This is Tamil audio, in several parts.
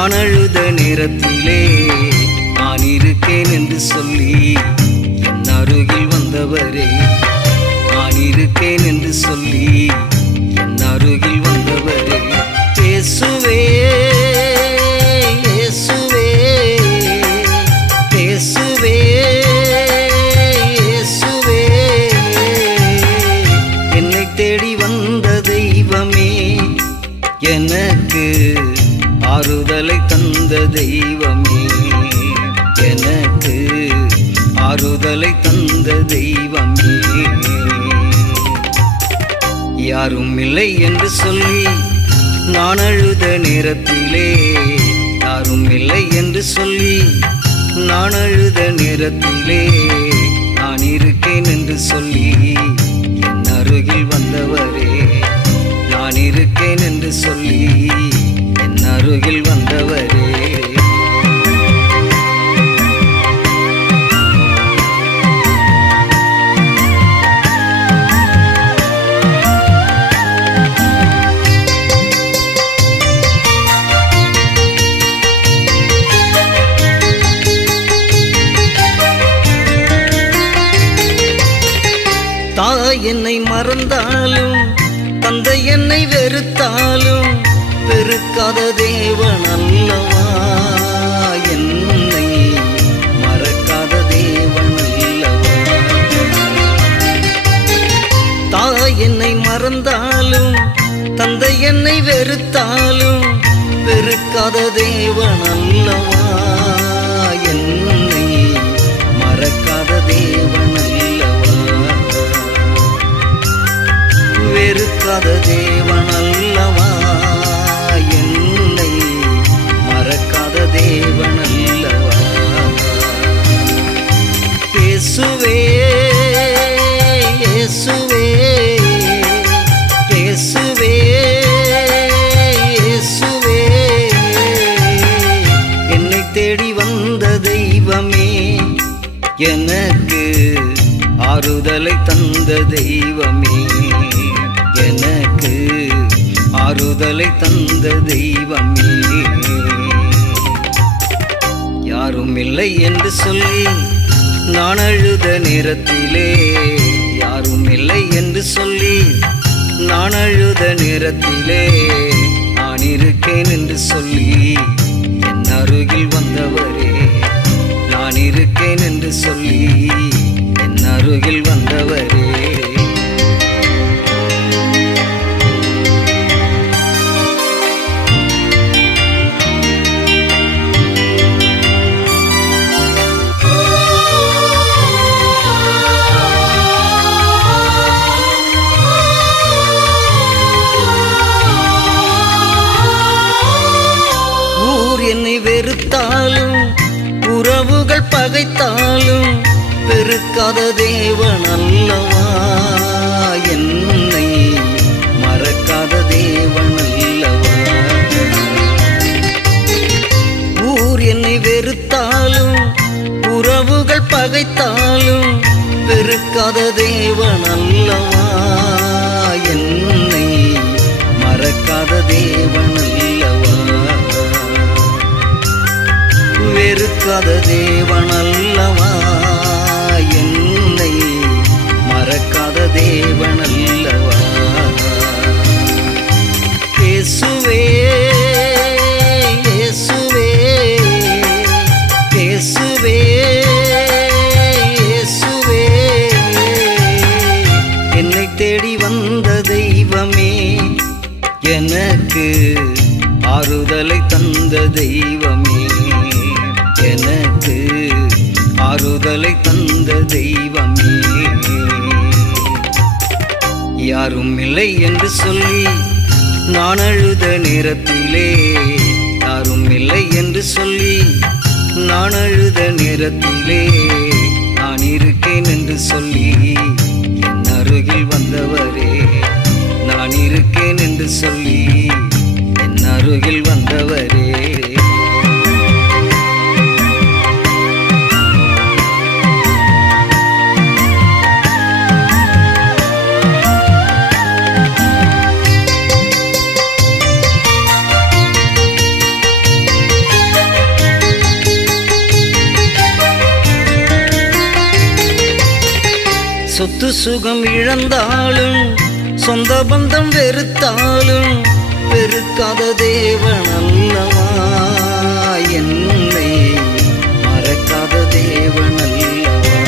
நான் அழுத நேரத்திலே நான் இருக்கேன் என்று சொல்லி என் அருகில் வந்தவரே, நான் இருக்கேன் என்று சொல்லி என் அருகில் வந்தவரே. இயேசுவே இயேசுவே இயேசுவே இயேசுவே, என்னை தேடி வந்த தெய்வமே, எனக்கு ஆறுதலை தந்த தெய்வமே, எனக்கு ஆறுதலை தந்த தெய்வமே. யாரும் இல்லை என்று சொல்லி நான் அழுத நேரத்திலே, யாரும் இல்லை என்று சொல்லி நான் அழுத நேரத்திலே, நான் இருக்கேன் என்று சொல்லி என் அருகில் வந்தவரே, நான் இருக்கேன் என்று சொல்லி என் அருகில் வந்தவரே. தாய் என்னை மறந்தாலும், தந்தை என்னை வெறுத்தாலும், வெறுக்காத தேவன் அல்லவா, என்னை மறக்காத தேவன் அல்லவா. தாய் என்னை மறந்தாலும், தந்தை என்னை வெறுத்தாலும், வெறுக்காத தேவன் அல்லவா, என்னை மறக்காத தேவன் அல்லவா. வெறுக்காத தேவன் அல்லவா, என்னை மறக்காத தேவன் அல்லவா. இயேசுவே இயேசுவே இயேசுவே இயேசுவே, என்னை தேடி வந்த தெய்வமே, எனக்கு ஆறுதலை தந்த தெய்வமே, எனக்கு ஆறுதலை தந்த தெய்வமே. யாரும் இல்லை என்று சொல்லி நான் அழுத நேரத்திலே, யாரும் இல்லை என்று சொல்லி நான் அழுத நேரத்திலே, நான் இருக்கேன் என்று சொல்லி என் அருகில் வந்தவரே, நான் இருக்கேன் என்று சொல்லி என் அருகில் வந்தவரே. என்னை வெறுத்தாலும், உறவுகள் பகைத்தாலும், வெறுக்காத தேவன் அல்லவா, என்னை மறக்காத தேவன் அல்லவா. ஊர் என்னை வெறுத்தாலும், உறவுகள் பகைத்தாலும், வெறுக்காத தேவன் அல்லவா, என்னை மறக்காத தேவன் அல்லவா. வெறுக்காத தேவன் அல்லவா, என்னை மறக்காத தேவன் அல்லவா. இயேசுவே இயேசுவே இயேசுவே இயேசுவே, என்னை தேடி வந்த தெய்வமே, எனக்கு ஆறுதலை தந்த தெய்வமே, எனக்கு ஆறுதலை தந்த தெய்வமே. யாரும் இல்லை என்று சொல்லி நான் அழுத நேரத்திலே, யாரும் இல்லை என்று சொல்லி நான் அழுத நேரத்திலே, நான் இருக்கேன் என்று சொல்லி என் அருகில் வந்தவரே, நான் இருக்கேன் என்று சொல்லி என் அருகில் வந்தவரே. சொத்து சுகம் இழந்தாலும் சொந்த பந்தம் வெறுத்தாலும் வெறுக்காத தேவன் அல்லவா, என்னை மறக்காத தேவன் அல்லவா.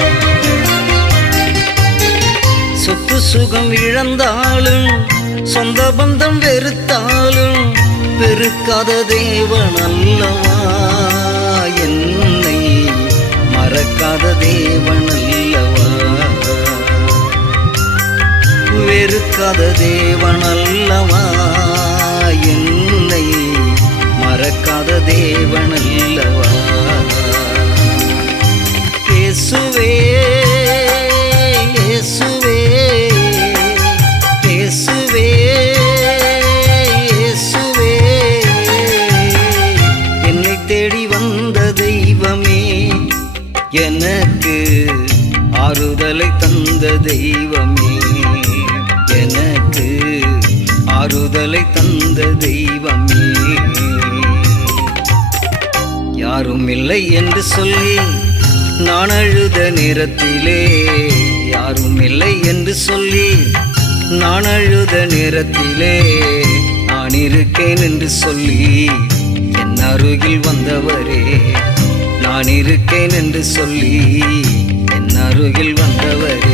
சொத்து சுகம் இழந்தாலும் சொந்த பந்தம் வெறுத்தாலும் வெறுக்காத தேவன் அல்லவா, என்னை மறக்காத தேவன் அல்லவா. வெறுக்காத தேவன் அல்லவா, என்னை மறக்காத தேவன் அல்லவா. இயேசுவே இயேசுவே இயேசுவே இயேசுவே, என்னை தேடி வந்த தெய்வமே, எனக்கு ஆறுதலை தந்த தெய்வமே, எனக்கு ஆறுதலை தந்த தெய்வமே. யாரும் இல்லை என்று சொல்லி நான் அழுத நேரத்திலே, யாரும் இல்லை என்று சொல்லி நான் அழுத நேரத்திலே, நான் இருக்கேன் என்று சொல்லி என் அருகில் வந்தவரே, நான் இருக்கேன் என்று சொல்லி என் அருகில் வந்தவரே.